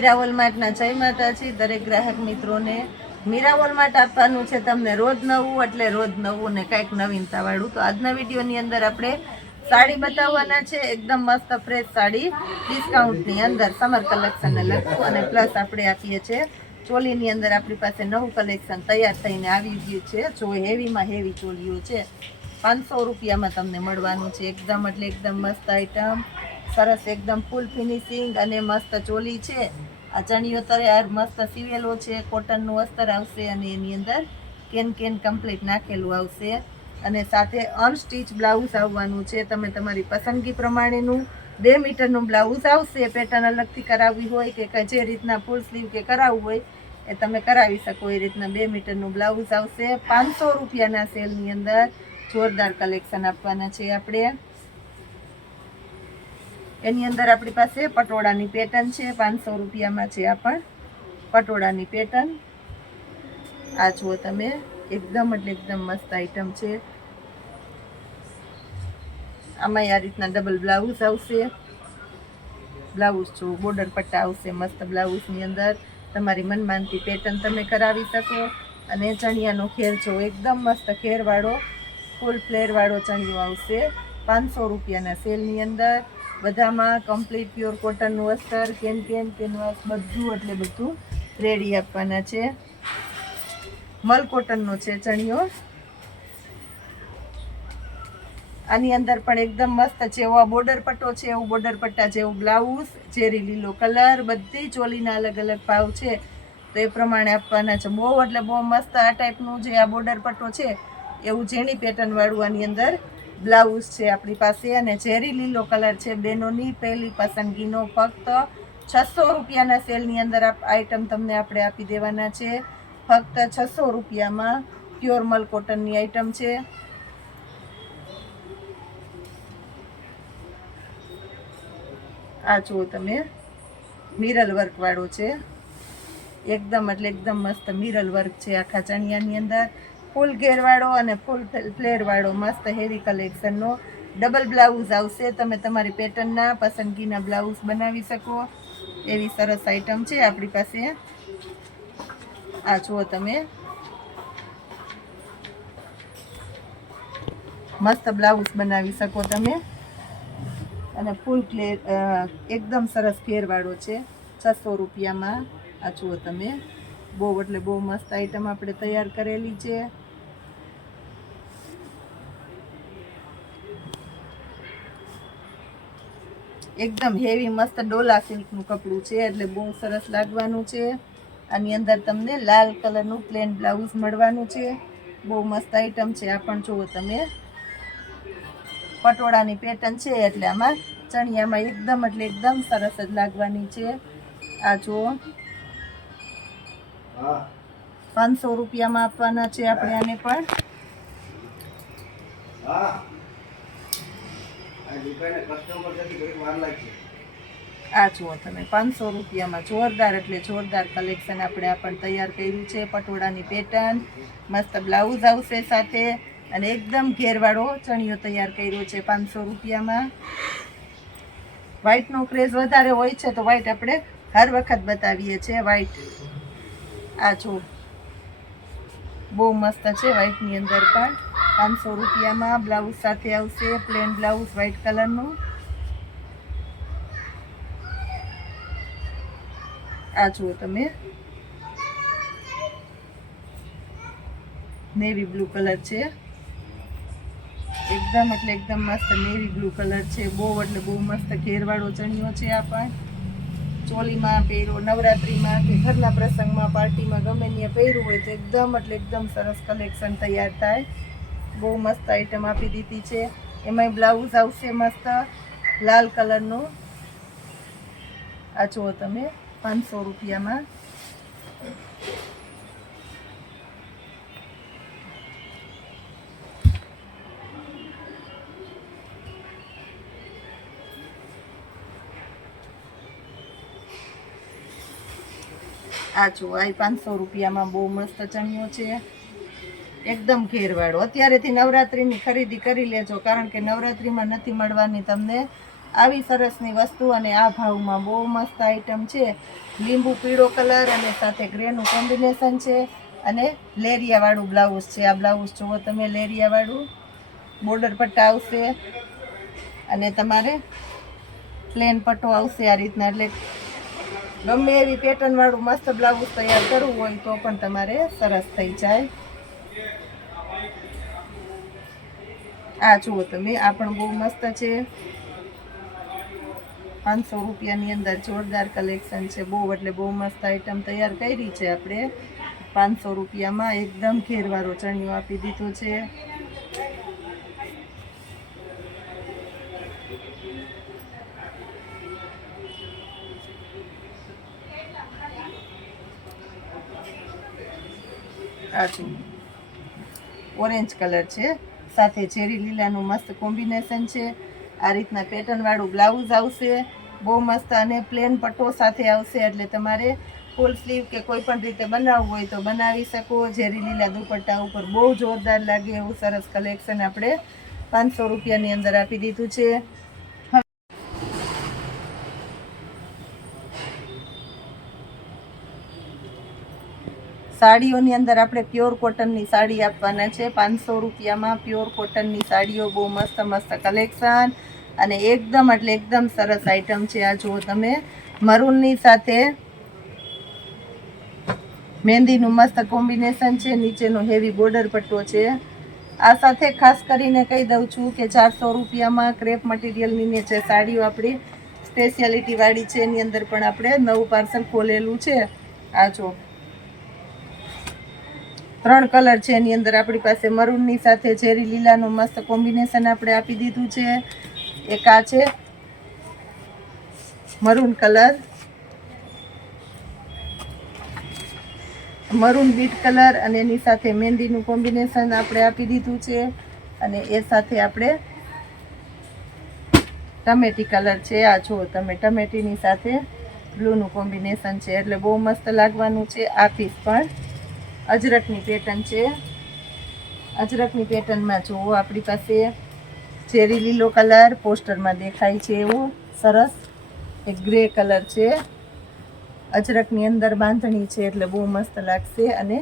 મીરા વોલમાર્ટના જય માતાજી દરેક ગ્રાહક મિત્રોને। મીરા વોલમાર્ટ આપવાનું છે તમને રોજ નવું, એટલે રોજ નવું ને કંઈક નવીનતા વાળું। તો આજના વિડીયોની અંદર આપણે સાડી બતાવવાના છે, એકદમ મસ્ત ફ્રેશ સાડી ડિસ્કાઉન્ટની અંદર સમર કલેક્શનને લગતું, અને પ્લસ આપણે આપીએ છીએ ચોલીની અંદર આપણી પાસે નવું કલેક્શન તૈયાર થઈને આવી ગયું છે। જો હેવીમાં હેવી ચોલીઓ છે, 500 રૂપિયામાં તમને મળવાનું છે। એકદમ એટલે એકદમ મસ્ત આઈટમ, સરસ એકદમ ફૂલ ફિનિશિંગ અને મસ્ત ચોલી છે। આ ચણિયો તૈયાર મસ્ત સીવેલો છે, કોટનનું અસ્તર આવશે અને એની અંદર કેન કમ્પ્લીટ નાખેલું આવશે, અને સાથે અનસ્ટિચ બ્લાઉઝ આવવાનું છે। તમે તમારી પસંદગી પ્રમાણેનું 2 મીટરનું બ્લાઉઝ આવશે। પેટર્ન અલગથી કરાવવી હોય કે જે રીતના ફૂલ સ્લીવ કે કરાવવું હોય એ તમે કરાવી શકો, એ રીતના 2 મીટરનું બ્લાઉઝ આવશે। 500 રૂપિયાના સેલની અંદર જોરદાર કલેક્શન આપવાના છે આપણે। એની અંદર આપણી પાસે પટોળાની પેટર્ન છે, 500 રૂપિયામાં છે આ પણ પટોળાની પેટર્ન। આ જુઓ તમે, એકદમ એટલે એકદમ મસ્ત આઈટમ છે। આમાં આ રીતના ડબલ બ્લાઉઝ આવશે, બ્લાઉઝ જો બોર્ડર પટ્ટા આવશે મસ્ત બ્લાઉઝની અંદર, તમારી મનમાનતી પેટર્ન તમે કરાવી શકો। અને ચણિયાનો ખેર જો એકદમ મસ્ત ખેરવાળો ફૂલ ફ્લેરવાળો ચણિયો આવશે 500 રૂપિયાના સેલની અંદર। બધામાં કમ્પ્લીટ પ્યોર કોટનનું અસ્તર, કેનવાસ બધું એટલે બધું રેડી આપવાના છે। મલ કોટનનો છે ચણિયો। આની અંદર પણ એકદમ મસ્ત છે એવો બોર્ડર પટ્ટો છે, એવું બોર્ડર પટ્ટા જેવું બ્લાઉઝ, ઝેરી લીલો કલર, બધી ચોલીના અલગ અલગ ભાવ છે તો એ પ્રમાણે આપવાના છે। બહુ એટલે બહુ મસ્ત આ ટાઈપનું જે આ બોર્ડર પટ્ટો છે એવું ઝીણી પેટર્ન વાળું આની અંદર બ્લાઉઝ છે આપણી પાસે, અને ઝેરી લીલો કલર છે। બેનોની પહેલી પસંદગીનો ફક્ત 600 રૂપિયાના સેલની અંદર આઈટમ તમને આપણે આપી દેવાના છે। ફક્ત 600 રૂપિયામાં પ્યોર મલ કોટનની આઈટમ છે। આ જુઓ તમે, મિરલ વર્ક વાળો છે, એકદમ એટલે એકદમ મસ્ત મિરલ વર્ક છે આખા ચણિયાની અંદર, ફૂલ ઘેરવાળો અને ફૂલ ફ્લેર વાળો મસ્ત હેવી કલેક્શનનો ડબલ બ્લાઉઝ આવશે। તમે તમારી પેટર્નના પસંદગીના બ્લાઉઝ બનાવી શકો એવી સરસ આઈટમ છે આપણી પાસે। આ જુઓ તમે, મસ્ત બ્લાઉઝ બનાવી શકો તમે, અને ફૂલ ક્લિયર એકદમ સરસ ઘેરવાળો છે 600 રૂપિયામાં। આ જુઓ તમે, બહુ એટલે બહુ મસ્ત આઈટમ આપણે તૈયાર કરેલી છે। એકદમ હેવી મસ્ત ડોલા સિલ્કનું કપડું છે, એટલે બહુ સરસ લાગવાનું છે। આની અંદર તમને લાલ કલરનું પ્લેન બ્લાઉઝ મળવાનું છે, બહુ મસ્ત આઈટમ છે આ પણ જુઓ તમે। પટોળાની પેટર્ન છે એટલે આમાં ચણિયામાં એકદમ એટલે એકદમ સરસ જ લાગવાની છે। આ જુઓ, 500 રૂપિયામાં આપવાના છે આપણે આને પણ। આ જુઓ તમે, 500 રૂપિયામાં જોરદાર એટલે જોરદાર કલેક્શન આપણે આ પણ તૈયાર કર્યું છે। પટોળાની પેટર્ન, મસ્ત બ્લાઉઝ આવશે સાથે, અને એકદમ ઘેરવાળો ચણિયો તૈયાર કર્યો છે 500 રૂપિયામાં। વ્હાઈટનો ક્રેઝ વધારે હોય છે તો વ્હાઈટ આપણે હર વખત બતાવીએ છીએ વ્હાઈટ। આ જો બહુ મસ્ત છે વ્હાઈટની અંદર પણ, 500 રૂપિયામાં બ્લાઉઝ સાથે આવશે, પ્લેન બ્લાઉઝ વ્હાઈટ કલરનું। આ જુઓ તમે, નેવી બ્લુ કલર છે, એકદમ એટલે એકદમ મસ્ત નેવી બ્લુ કલર છે। બહુ એટલે બહુ મસ્ત ઘેરવાળો ચણિયો છે આ પણ, ચોલીમાં પહેરો, નવરાત્રિમાં કે ઘરના પ્રસંગમાં પાર્ટીમાં ગમે ત્યાં પહેર્યું હોય તો એકદમ એટલે એકદમ સરસ કલેક્શન તૈયાર થાય। બહુ મસ્ત આઈટમ આપી દીધી છે। એમાંય બ્લાઉઝ આવશે મસ્ત લાલ કલરનું। આ જુઓ તમે, 500 રૂપિયામાં। આ જુઓ, આ 500 રૂપિયામાં બહુ મસ્ત ચણિયો છે, એકદમ ઘેરવાળો। અત્યારેથી નવરાત્રિની ખરીદી કરી લેજો, કારણ કે નવરાત્રિમાં નથી મળવાની તમને આવી સરસની વસ્તુ અને આ ભાવમાં બહુ મસ્ત આઈટમ છે. લીંબુ પીળો કલર અને સાથે ગ્રેનું કોમ્બિનેશન છે અને લેરિયાવાળું બ્લાઉઝ છે. આ બ્લાઉઝ જુઓ તમે, લેરિયાવાળું બોર્ડર પટ્ટા આવશે અને તમારે પ્લેન પટ્ટો આવશે આ રીતના. એટલે ગમે એવી પેટર્નવાળું મસ્ત બ્લાઉઝ તૈયાર કરવું હોય તો પણ તમારે સરસ થઈ જાય. આ જુઓ તમે, આ પણ બહુ મસ્ત છે. 500 રૂપિયાની અંદર જોરદાર કલેક્શન છે. બહુ એટલે બહુ મસ્ત આઈટમ તૈયાર કરી છે આપણે. 500 રૂપિયામાં એકદમ ઘેરવાળો ચણિયો આપી દીધો છે. આ છે ઓરેન્જ કલર છે, સાથે ચેરી લીલાનું મસ્ત કોમ્બિનેશન છે. આ રીતના પેટર્નવાળું બ્લાઉઝ આવશે, બહુ મસ્ત અને પ્લેન પટ્ટો સાથે આવશે. એટલે તમારે ફૂલ સ્લીવ કે કોઈ પણ રીતે બનાવવું હોય તો બનાવી શકો. ઝેરી લીલા દુપટ્ટા ઉપર બહુ જોરદાર લાગે એવું સરસ કલેક્શન આપણે 500 રૂપિયાની અંદર આપી દીધું છે. સાડીઓની અંદર આપણે પ્યોર કોટનની સાડી આપવાના છે 500 રૂપિયામાં. પ્યોર કોટનની સાડીઓ બહુ મસ્ત મસ્ત કલેક્શન અને એકદમ એટલે એકદમ સરસ આઈટમ છે. આ જુઓ તમે, મરૂનની સાથે મહેંદીનું મસ્ત કોમ્બિનેશન છે. નીચેનો હેવી બોર્ડર પટ્ટો છે. આ સાથે ખાસ કરીને કહી દઉં છું કે 400 રૂપિયામાં ક્રેપ મટીરિયલની નીચે સાડીઓ આપણી સ્પેશિયાલિટી વાળી છે. એની અંદર પણ આપણે નવું પાર્સલ ખોલેલું છે. આ જો 3 કલર છે એની અંદર આપણી પાસે. મરૂનની સાથે ઝેરી લીલાનું મસ્ત કોમ્બિનેશન આપણે આપી દીધું છે. એક આ છે maroon colour, maroon bit colour અને એની સાથે મહેંદીનું કોમ્બિનેશન આપણે આપી દીધું છે. અને એ સાથે આપણે ટમેટી કલર છે. આ જો તમે, ટમેટીની સાથે બ્લુનું કોમ્બિનેશન છે. એટલે બહુ મસ્ત લાગવાનું છે. આ પીસ પણ અજરકની પેટર્ન છે. અજરકની પેટર્નમાં જુઓ આપણી પાસે ચેરી લીલો કલર પોસ્ટરમાં દેખાય છે એવું સરસ એક ગ્રે કલર છે. અજરકની અંદર બાંધણી છે એટલે બહુ મસ્ત લાગશે. અને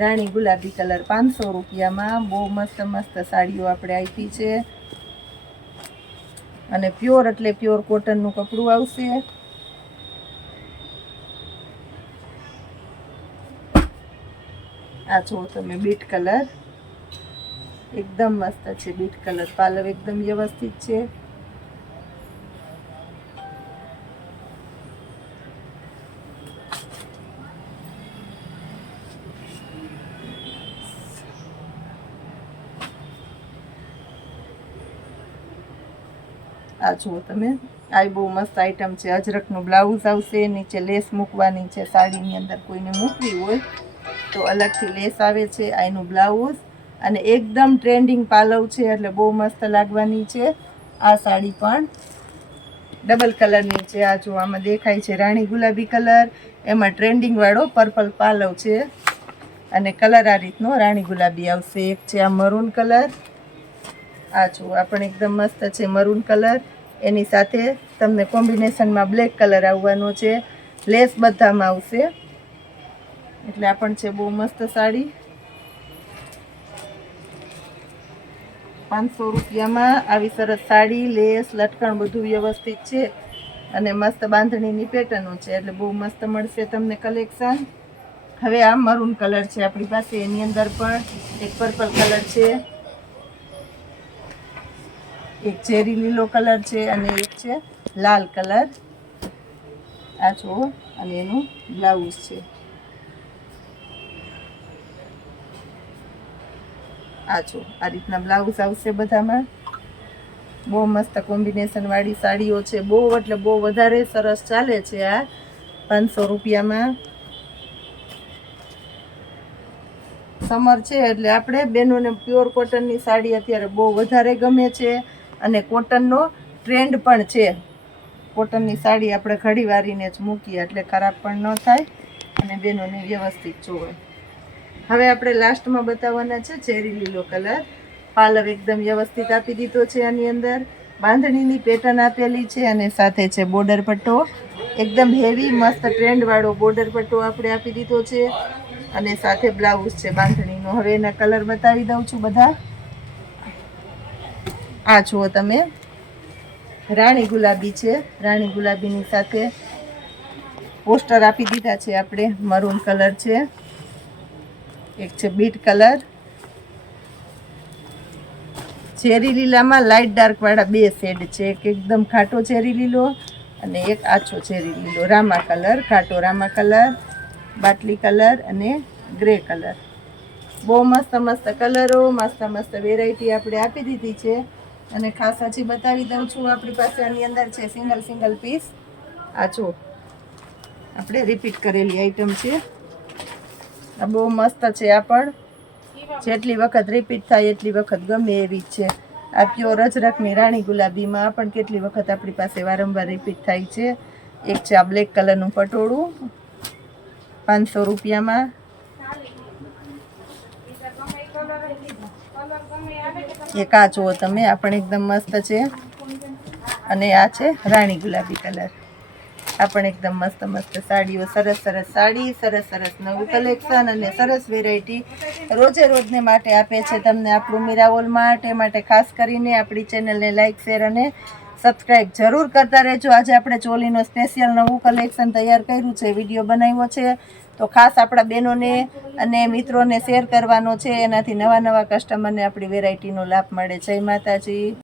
રાણી ગુલાબી કલર 500 રૂપિયામાં બહુ મસ્ત મસ્ત સાડીઓ આપણે આપી છે. અને પ્યોર એટલે પ્યોર કોટનનું કપડું આવશે. આ જુઓ તમે, બીટ કલર એકદમ મસ્ત છે. બીટ કલર પાલવ એકદમ વ્યવસ્થિત છે. આ જુઓ તમે, આ બહુ મસ્ત આઈટમ છે. અજરકનું બ્લાઉઝ આવશે, નીચે લેસ મૂકવાની છે. સાડીની અંદર કોઈને મૂકવી હોય તો અલગથી લેસ આવે છે. આ એનું બ્લાઉઝ અને એકદમ ટ્રેન્ડિંગ પાલવ છે એટલે બહુ મસ્ત લાગવાની છે. આ સાડી પણ ડબલ કલરની છે. આ જો આમાં દેખાય છે રાણી ગુલાબી કલર, એમાં ટ્રેન્ડિંગ વાળો પર્પલ પાલવ છે અને કલર આ રીતનો રાણી ગુલાબી આવશે. એક છે આ મરૂન કલર, આ જો આ પણ એકદમ મસ્ત છે મરૂન કલર. એની સાથે તમને કોમ્બિનેશનમાં બ્લેક કલર આવવાનો છે. લેસ બધામાં આવશે. એટલે આ પણ છે બહુ મસ્ત સાડી. 500 રૂપિયામાં આવી સરસ સાડી, લેસ, લટકણ બધું વ્યવસ્થિત છે અને મસ્ત બાંધણીની પેટર્નો છે. એટલે બહુ મસ્ત મળશે તમને કલેક્શન. હવે આ મરૂન કલર છે આપણી પાસે. એની અંદર પણ એક પર્પલ કલર છે, એક ચેરી લીલો કલર છે અને એક છે લાલ કલર. આ જુઓ, અને એનું બ્લાઉઝ છે. આ જો આ રીતના બ્લાઉઝ આવશે બધામાં. બહુ મસ્ત કોમ્બિનેશન વાળી સાડીઓ છે. બહુ એટલે બહુ વધારે સરસ ચાલે છે આ 500 રૂપિયામાં. સમર છે એટલે આપણે બેનોને પ્યોર કોટનની સાડી અત્યારે બહુ વધારે ગમે છે અને કોટનનો ટ્રેન્ડ પણ છે. કોટનની સાડી આપણે ઘડી વારીને જ મૂકીએ એટલે ખરાબ પણ ન થાય અને બેનોને વ્યવસ્થિત જોવે. હવે આપણે લાસ્ટમાં બતાવવાના છે ચેરી લીલો કલર. પાલવ એકદમ વ્યવસ્થિત આપી દીધો છે. આની અંદર બાંધણીની પેટર્ન આપેલી છે અને સાથે છે બોર્ડર પટ્ટો. એકદમ હેવી મસ્ત ટ્રેન્ડવાળો બોર્ડર પટ્ટો આપણે આપી દીધો છે અને સાથે બ્લાઉઝ છે બાંધણીનો. હવે એના કલર બતાવી દઉં છું બધા. આ જુઓ તમે, રાણી ગુલાબી છે. રાણી ગુલાબીની સાથે પોસ્ટર આપી દીધા છે આપણે. મરૂન કલર છે, એક છે બીટ કલર, ચેરી લીલામાં લાઇટ ડાર્ક વાળા બે શેડ છે. એક એકદમ ઘાટો ચેરી લીલો અને એક આછો ચેરી લીલો. રામા કલર, ઘાટો રામા કલર, બાટલી કલર અને ગ્રે કલર. બહુ મસ્ત મસ્ત કલરો, મસ્ત મસ્ત વેરાયટી આપણે આપી દીધી છે. અને ખાસ હજી બતાવી દઉં છું, આપણી પાસે આની અંદર છે સિંગલ પીસ. આ જો આપણે રિપીટ કરેલી આઈટમ છે. આ બહુ મસ્ત છે. આ પણ જેટલી વખત રિપીટ થાય એટલી વખત ગમે એવી છે. આ પ્યોર અજરકની રાણી ગુલાબીમાં પણ કેટલી વખત આપણી પાસે વારંવાર રિપીટ થાય છે. એક છે આ બ્લેક કલરનું પટોળું 500 રૂપિયામાં. એક આ જુઓ તમે, આ પણ એકદમ મસ્ત છે. અને આ છે રાણી ગુલાબી કલર. આ પણ એકદમ મસ્ત મસ્ત સાડીઓ, સરસ સરસ સાડી, સરસ સરસ નવું કલેક્શન અને સરસ વેરાયટી રોજે રોજને માટે આપે છે તમને આપણું મીરાવોલ માર્ટ. એ માટે ખાસ કરીને આપણી ચેનલને લાઇક, શેર અને સબસ્ક્રાઈબ જરૂર કરતા રહેજો. આજે આપણે ચોલીનો સ્પેશિયલ નવું કલેક્શન તૈયાર કર્યું છે, વિડીયો બનાવ્યો છે, તો ખાસ આપણા બહેનોને અને મિત્રોને શેર કરવાનો છે. એનાથી નવા કસ્ટમરને આપણી વેરાયટીનો લાભ મળે. જય માતાજી.